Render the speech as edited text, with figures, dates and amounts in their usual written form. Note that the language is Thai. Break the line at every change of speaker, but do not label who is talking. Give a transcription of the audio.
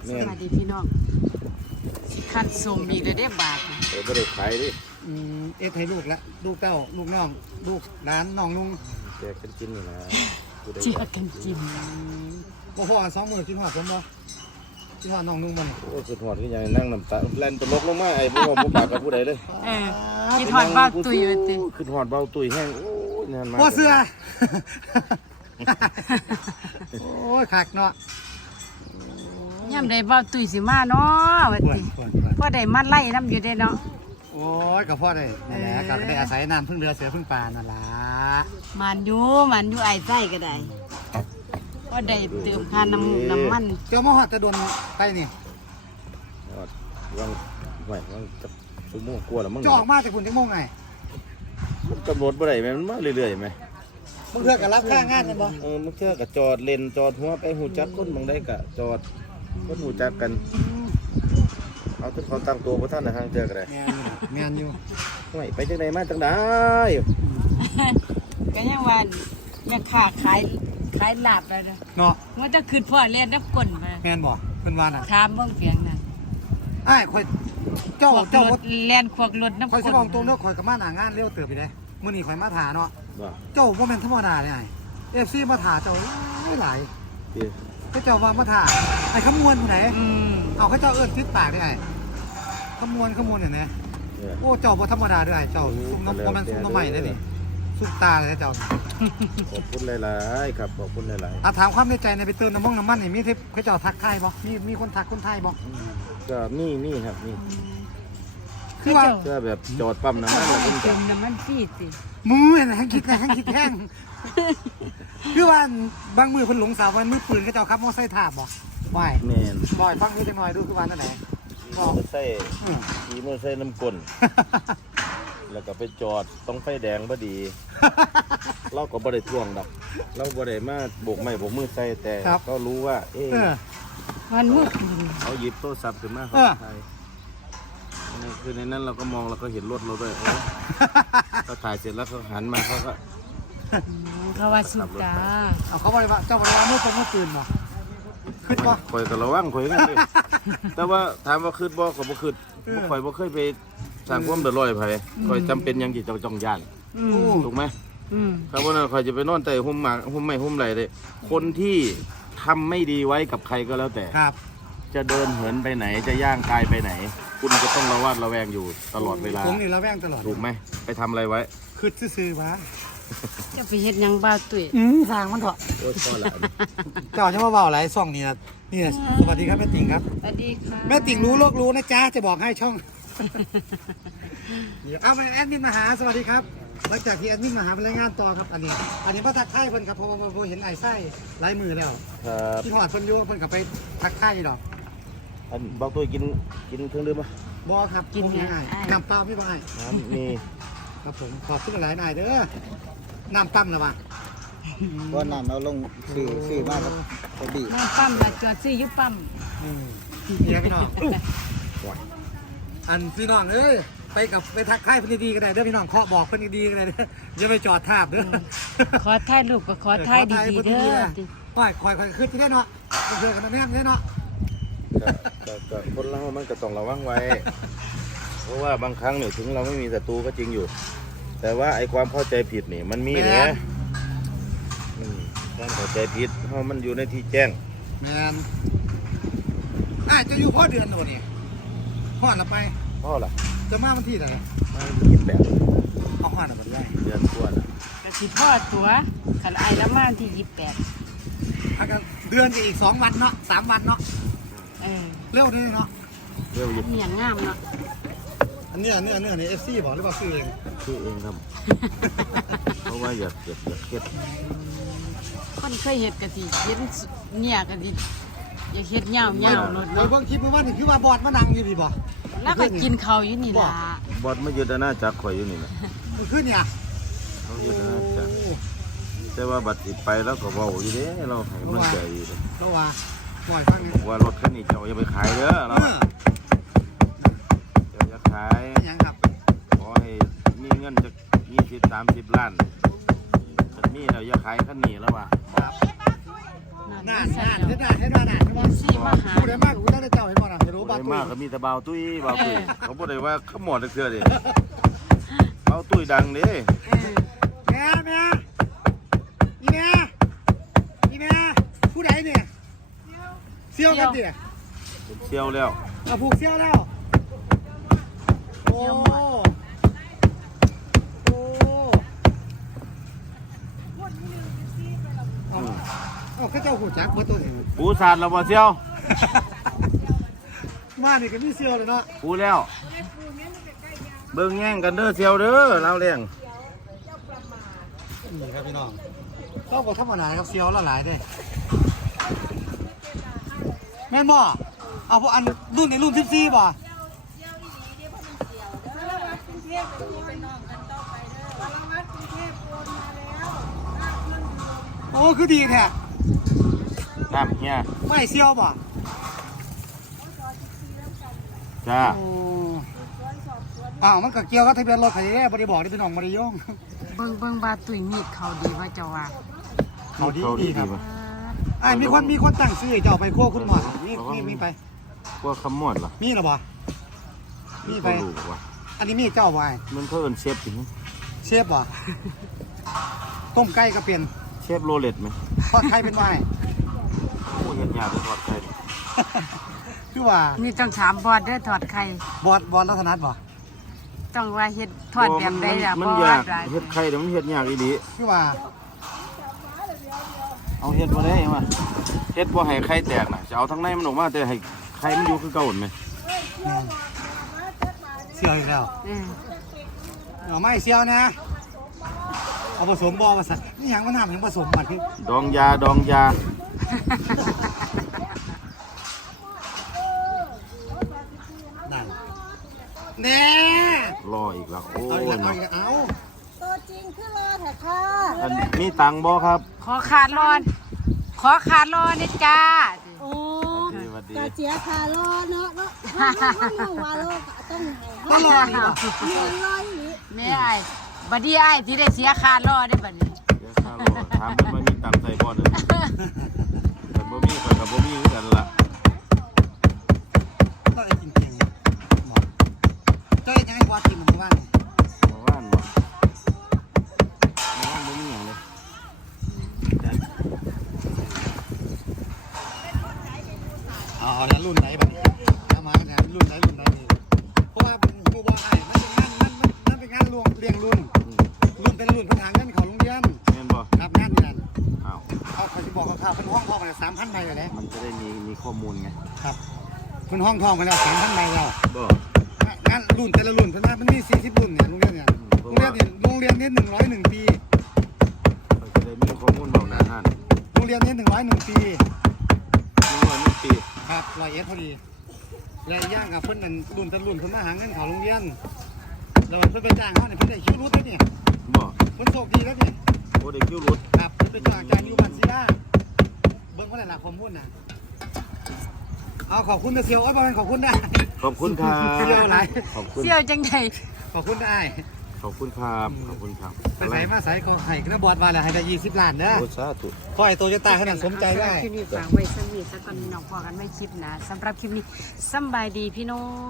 สวัสดีพี่น้องขันสมอีกเลยได้บาท
ไม่ได้ขายดิ
เอสให้ลูกละลูกเต้าลูกน้องลูกหลานน้องลุง
แจกกันกินนี่นะ
เจียกันกิน
บ่พอ20,000กินหอดผมบ่กินหอดน้องลุงมัน
โอ้สุดหอดที่ยังนั่งน้ำตาแล่นตลกลงมาไอ้พวกผมปากกับผู้ใดเลย
กินหอดเบาตุยเลยติ
ขึ้นหอดเบาตุยแห้งโอ้ยนั่นมา
บ่เสือโอ้ยคักเนาะ
ย่ำได้เบาตุยสิมาเนาะว่าติพ่อได้มันไล่น้ำอยู่ได้เนาะ
โอ้ยกับพ่อได้นั่นแหละกับได้อาศัยน้ำพึ่งเรือเสือพึ่งปลานั่นล่ะ
มันอยู่ไอ้ไส้ก็ได้พ่อได้เติมค่าน้ำมัน
เจ้ามาหอดจะโดนไปนี่
วังจะชั่วโมงกลัวหรือมั้ง
จะออกมาจากคุณจะโมงไง
มันกำหนดบ่ได้ไหมมันมาเรื่อยๆไหม
มึงเทื่อกับรับค่างานกันบ่
มึงเทื่อกับจอดเลนจอดหัวไปหูจักคนบางได้กะจอดคนหูจักกันเอาทุกเขาตั้งตัวพระท่านนะทางเจอกันเลย
งานอยู่
ไม่ไปจังไหนมาจังได้
ก็ยังวันแม่ค้าขายลาบเลย
เนาะ
มันจะขึ้นพ่อเล่นน้ำก้นมา
แม่นบ่เพิ่นว่าน่ะ
ถามเบิ่งเพียงน่ะ
อ้ายข่อยเจ้า
เล่นขวกรถน้ำก้น
ข่อยสิบอกตรงเด้อข่อยก็มาหน้างานเร็วเติบไปได้มื้อนี้ข่อยมาถ่าเนาะเจ้าบ่แม่นธรรมดาเลยไอ้ FC มาถ่าเจ้าหลายเจ้าว่ามาถ่าไอ้ขมวนผู้ไหนเอาเขาเจ้าเอิ้นติดปากได้ไอ้ขมวนเห็นไหมโอ้เจ้าบ่ธรรมดาด้วยเจ้าซุ่มน้ำบ่แม่นซุ่มน้ำใหม่ได้นี่ซุ่มตาเลยเจ้า
ขอบคุณหลายๆครับขอบคุณหลาย
ๆถามความในใจในไปเติมน้ำมันนี่มีที่เขาเจ้าทักทายบ่มีคนทักคนไทยบ่
ก็มีครับนี่
คือว่า
ก็แบบจอดปั๊มน้ำมันแล้ว
เติมน้ำมันฟรีสิ
มือนะคิดแห้งคือว่าบางมือเพิ่นหลงสาววันมือปืนเขาเจ้าขับมอไซค์ถาบบ่บ่อยบ่อยฟังนิดหน่อยดูคือว่านั่นไหน
มอไซค์ขี่มอไซค์น้ำกลแล้วก็ไปจอดต้องไฟแดงพอดีเราก็บ่ได้ท่วงดอกเราบ่ได้มาโบกไม้โบกมือใส่แต่ก็รู้ว่า
มันมืด
เขาหยิบโทรศัพท์ขึ้นมาเขาถ่ายคือในนั้นเราก็มองเราก็เห็นรถเราด้วยเขาถ่ายเสร็จแล้วเขาหันมาเขาก็
เขาว่าสุดจ้า
เขาบอกว่าเจ้าบอกว่ามือคนมือปืนบ่ขึ้นบ่
คอยกับระวังคอยกันเลยแต่ว่าถามว่าขึ้นบ่ก็บ่ขึ้นคอยบ่เคยไปสร้างความเดือดร้อนให้ใครคอยจำเป็นยังจิตจ้องย่านถูกไหมครับว่าคอยจะไปนอนใต้ห่มหมากห่มไม้ห่มไหลเลยคนที่ทำไม่ดีไว้กับใครก็แล้วแต่จะเดินเหินไปไหนจะย่างกายไปไหนคุณจะต้องระแวงอยู่ตลอดเวลา
ผมนี่ระแวงตลอด
ถูกไหมไปทำอะไรไว้
คือซื่อๆวะ
จะไปเฮ็ดยังบ้าตุ้ย
สร้างมันเถอะ
โอ้ยพ่อหลาน
เจ้าจะมาเบาอะไรซ่องนี่นะนี่สวัสดีครับแม่ติ่งครับ
สวัสดีค่ะ
แม่ติ่งรู้โลกรู้นะจ๊ะจะบอกให้ช่องเอามาแอดมินมาหาสวัสดีครับหลังจากที่แอดมินมาหาเป็นรายงานต่อครับอันนี้พระทักทายเพิ่นครับพอเห็นไอ้ไส้ลายมือแล้วที่หอดเพิ่นอยู่เพิ่นกับไปทักทายดอก
อันบอกตัวกินเครื่องดื่มป่ะ
บ่ครับกินง่ายน้ำเปล่าพี่บ่ให้
น้ำมี
ครับผมขอบคุณหลายนายเด้อน้ำตั้มละวะ
ว่าน้ำเราลงสี่มากครับพอดี
น้ำปั๊มมาจอดซื้อยุบปั๊ม
นี่พี่น้องอันพี่น้องไปทักทายเพิ่นดีๆกันได้เด้อพี่น้องเคาะบอกเพิ่นดีๆกันได้เด้ออย่าไปจอดทาบเด้อ
ขอถ่ายรูปก็ขอถ่ายดีๆเด้อ
คอยขึ้นที่ได้เนาะเพื่อนกันแม่ได้เนาะ
ก็คนเรามันก็ต้องระวังไว้เพราะว่าบางครั้งเนี่ยถึงเราไม่มีศัตรูก็จริงอยู่แต่ว่าไอ้ความเข้าใจผิดนี่มันมีนะความเข้าใจผิดเพราะมันอยู่ในที่แจ้ง
แมนจะอยู่พ่อเดือนหนูนี่พ่อละไป
พ่อละ
จะมาวันที่ไหน
มา28
เอาพ่อละไปได้
เดือนกว่าละ
แต่สิพ่อตัวขันไอ้ละมาที่
28ถ้าเดือนอีก2 วันเนาะ3 วันเนาะเร็วนี่เนาะ
เร็วยิ่ง
อย่างงามเนาะ
อันนี้นี่ FC บอกหรือเปล่าซื้อเอง
ครับเพราะว่าอยากเฮ็ด
คนเคยเฮ็ดกะทิเฮ็ดเนี่ยกะทิอยากเฮ็ดยาวรถ
เนาะเบิ่งคลิปเมื่อวานนี่คือว่าบอดมานั่งอยู่ดีบ่
แล้วก็กินข้าวอยู่นี่ล่ะ
บอดมาอยู่ด้านหน้าจักข่อยอยู่นี่นะ
คือเนี่ย
เขาอยู่ด้านหน้าจักแต่ว่าบัดสิไปแล้วก็เว้าอยู่เด้เราให้มันใจอยู่
ก็ว่าปล่อยฟังนี่
ว่ารถคันนี้เจ้าอย่าไปขายเด้อเราอย่าขาย
ยังครับ
ขอให้มีเงินจะ20-30 ล้านจะมีแล้วอย่าขายคันนี้แล้วว่ะ
น่าให้ว่าซีมาหาผู้ใดมากกูได้ตุ้
มาย กก็มีแต่เบาตุ้ยเบาตุ้ยเขาบ่ได้ว่าขมอดเทื่อดิเบาตุ้ยดังเด้
แม่อีแม่ผู้ใดเนี่ยเซี่ยวกันดิ
เป็นเที่ยวแล้ว
เอาผูกเซี่ยวแล้วโอ้เอาเขาเจ้าหูจักบ่ตัวเอง
ปูสาดแล้วบ่เที่ยว
มานี่ก็มีเซี่ยวเลยเนาะ
ปูแล้วเบิ่งแย่งกันเด้อเที่ยวเด้อเล่าเรื่อง
นี่ครับพี่น้องต้องบอกธรรมดาครับเซี่ยวละหลายเด้แม่นบ่เอาพวกอันรุ่นในรุ่น14บ่โอ้คือดีแท้
น้ำเฮีย
ไม่เซี่ยวบ่
จ้า
โอ้อ้าวมันก็เกี่ยวกับทะเบียนรถไผเด้บ่ได้บอกได้พี่น้องบ่ได้โยง
เบิ่งบาตุยมีดเขาดีว่าเจ้าว่า
เขาดีครับ
บ่
อ้ายมีคนตั้งซื้อเจ้าไปโค้คุณหมอมีไป
พวกขมอดล่ะ
มีหรอบ่มีไป
เขารู้ว่ะ
อันนี้มีเจ้าบ่อ้าย
มันเขาเอิ้นเชฟจริง
เชฟบ่ต้มไก่ก็เป็น
เชฟโรเลตไหม
ทอดไข่เป็นบ่อ้าย
โอ้เฮ็ดยากเลยทอดไข่
คือว่า
นี่ต้องถามบอดเด้อถอดไข่
บอดลักษณะบ่
ต้องว่าเฮ็ดทอดแบบใดล่ะ
มัน
บ
ยา
อก ด
เฮ็ดไข่เดี๋ยวมันเฮ็ดยากอีหลี
คือว่า
เอาเฮ็ดบ่ได้มาเฮ็ดบ่ให้ไข่แตกน่ะจะเอาทั้งในมันออกมาแต่ให้ไข่มันอยู่คือเก่าหั่นไหม
เซี่ยวอีกแล้ว เอาไม่เซี่ยวนะเอาผสมบ่มาสั่นนี่หยังมันน้ำยังผสมมันคือ
ดองยา
นั่นแน่
รออีกแล้วโอ้
เอา
ย
อีกแล้ว
เนาะ
เอา
ตัวจริงคือรอแท้ค่ะ
อันมีตังค์บ่ครับ
ขอขาดรอนนี่จ้า
โอ้
สวัสดี
กะเจียค่ะรอเนาะรู้ว่าโลกต้องให้
ก็รออีกเหรอ
เรียนร้อยนี้
แม่ไอ้บัดนี้ไอ้ที่ได้เสียค่ารอได้บัดนี้
เดี๋ยวข้าวรอถามมันว่ามีตังค์ใส่บ่เด้อแต่บ่มีข้อยก็บ่มีคือกันล่ะ
ต้องไอ้จริงๆหมอเจ้าเอ็ดยังไงวาทีมมันว่าไง
เมื่อวานบ่มีหยังเลย
เอาแล้วรุ่นไหนบ้างเอามาเนี่ยรุ่นไหนนี่เพราะว่าผู้ว่าไอ้มันเป็นงานรวมเรียงรุ่นเป็นรุ่นพื้นฐานเงินเขาโรงเรียน
แม่นบ่
ครับงานนี่นั่น
อ้าว
เขาจะบอกข่าวเป็นห้องทองไปแล้ว3,000ใบเลย
มันจะได้มีข้อมูลไง
ครับเป็นห้องทองไปแล้ว3,000ใบแล้ว
บ่
งานรุ่นแต่ละรุ่นเพิ่นว่ามันมี40รุ่นเนี่ยโรงเรียนเนี่ยโรงเรียนนี่101 ปี
เขาจะได้มีข้อมูลเบาหน้าห้าน
โรงเรียนนี่101 ปี
101 ปี
ครับ101พอดีและอีกอย่างกับเพิ่นนั่นรุ่นแต่รุ่นเพิ่นมาหาเงินเขาโรงเรียนแล้วเพิ่นไปจ้างเขาเนี่ยเพิ่นได้คิวรุดแล้วเนี่ย
บ่
เพิ่นโชคดีแล้วเนี่ย
โอ้เด็กคิวรุด
ครับเพิ่นไปจ้างจากนิวบันซีดาเบิ่งว่าได้หลักข้อมูลน่ะเอาขอบคุณนะเซียวโอ้ยบ่แม่นขอบคุณนะ
ขอบคุณครับ
เซียวหลาย
ขอบคุณ
เสี่ยวจังได๋
ขอบคุณได้
ขอบคุณครับขอบคุณครับ
ไปใส่มาใส่ก็ให้กระบอดว่าแล้วให้ได้20ล้านเด้อ
โอ้สาธุ
ขอให้โตโยต้าขนาดสมใจได้
คลิปนี้ฝากไว้สำหรับตอนนี้น้องพอกันไม่คลิปนะสำหรับคลิปนี้สำบายดีพี่น้อง